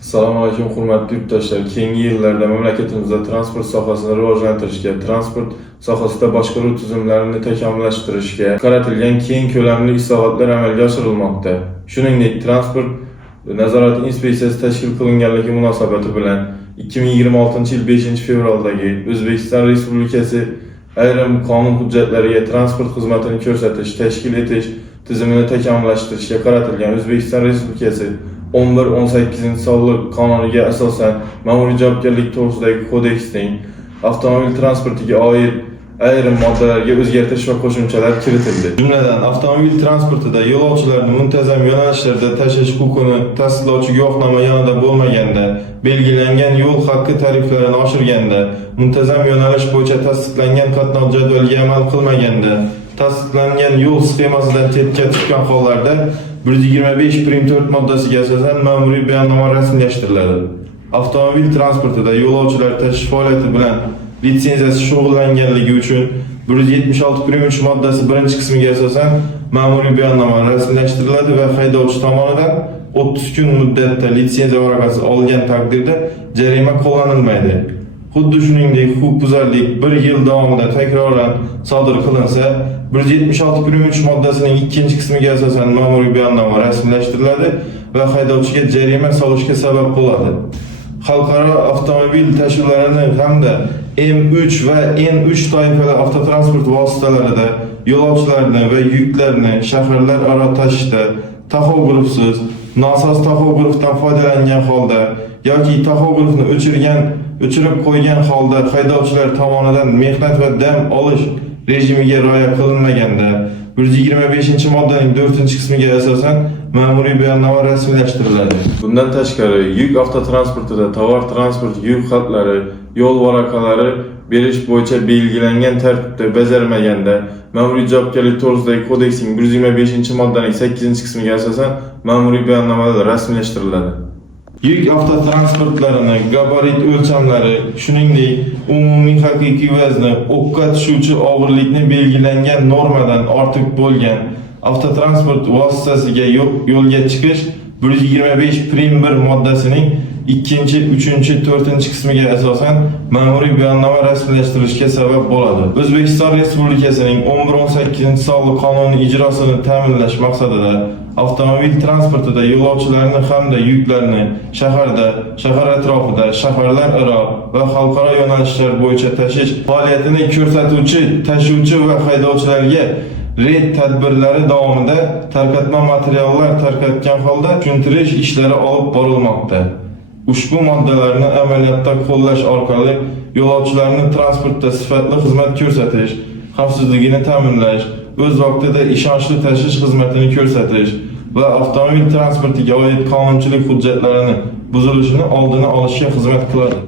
Assalomu alaykum hurmatli yurtdoshlar. Keyingi yillarda mamlakatimizda transport sohasini rivojlantirishga, transport sohasida boshqaruv tizimlarini takomillashtirishga qaratilgan keng ko'lamli islohotlar amalga oshirilmoqda. Shuningdek, transport nazorati inspeksiyasi tashkil qilinganligi munosabati bilan 2026-yil 5-fevraldagi O'zbekiston Respublikasi ayrim qonun hujjatlariga transport xizmatini ko'rsatish, tashkil etish tizimini takomillashtirishga qaratilgan O'zbekiston Respublikasi 11-18 sonli qonuniga asosan ma'muriy javobgarlik to'g'risidagi kodeksning avtomobil transportiga oid ayrim moddalarga o'zgartirish va qo'shimchalar kiritildi. Jumladan, avtomobil transportida yo'lovchilarni muntazam yo'nalishlarda tashish huquqini tasdiqlovchi guvohnoma yonida bo'lmaganda, belgilangan yo'l haqqi tariflarini oshirganda, muntazam yo'nalish bo'yicha tasdiqlangan qatnov jadvaliga amal qilmaganda, tasdiqlangan yo'l sxemasidan chetga chiqqan hollarda 125.4 moddasiga asosan ma'muriy bayonnoma rasmiylashtiriladi. Avtomobil transportida yo'lovchilar tashish faoliyati bilan litsenziyasi shug'ullanganligi uchun 176.3 moddasi birinchi qismiga asosan ma'muriy bayonnoma rasmiylashtiriladi va haydovchi tomonidan 30 kun muddatda litsenziya varaqasi olgan taqdirda jarima qo'llanilmaydi. Xuddi shuningdek, huquqbuzarlik 1 yil davomida takroran sodir qilinsa, 176.3 moddasining ikkinchi qismiga asosan ma'muriy bayonnoma rasmiylashtiriladi va haydovchiga jarima solishga sabab bo'ladi. Xalqaro avtomobil tashuvlarini hamda M3 va N3 toifali avtotransport vositalarida yo'lovchilarni va yuklarni shaharlararo tashishda taxografsiz, nosoz taxografdan foydalangan holda yoki taxografni o'chirib qo'ygan holda haydovchilar tomonidan mehnat va dam olish rejimiga rioya qilinmaganda 125-moddaning 4-qismiga asosan ma'muriy bayonnoma rasmiylashtiriladi. Bundan tashqari, yuk avtotransportida tovar transport yuk xatlari, yo'l varaqalari berish bo'yicha belgilangan tartibda bajarmaganda ma'muriy javobgarlik to'g'risidagi kodeksning 125-moddaning 8-qismiga asosan ma'muriy bayonnomalar rasmiylashtiriladi. Yuk avtotransportlarini gabarit o'lchamlari, shuningdek, umumiy haqiqiy vazni, o'qqa tushuvchi og'irlikni belgilangan normadan ortiq bo'lgan avtotransport vositasiga yo'lga chiqish 125.1 moddasining 2, 3, 4 qismiga asosan ma'muriy bayonnoma rasmiylashtirishga sabab bo'ladi. O'zbekiston Respublikasining 11-18 sonli qonuni ijrosini ta'minlash maqsadida avtomobil transportida yo'lovchilarni hamda yuklarni shaharda, shahar atrofida, shaharlararo va xalqaro yo'nalishlar bo'yicha tashish faoliyatini ko'rsatuvchi tashuvchi va haydovchilarga reyd tadbirlari davomida tarqatma materiallar tarqatgan holda tushuntirish ishlari olib borilmoqda. Ushbu moddalarni amaliyotda qo'llash orqali yo'lovchilarni transportda sifatli xizmat ko'rsatish, xavfsizligini ta'minlash, o'z vaqtida ishonchli tashish xizmatini ko'rsatish va avtomobil transportiga oid qonunchilik hujjatlarining buzilishini oldini olishga xizmat qiladi.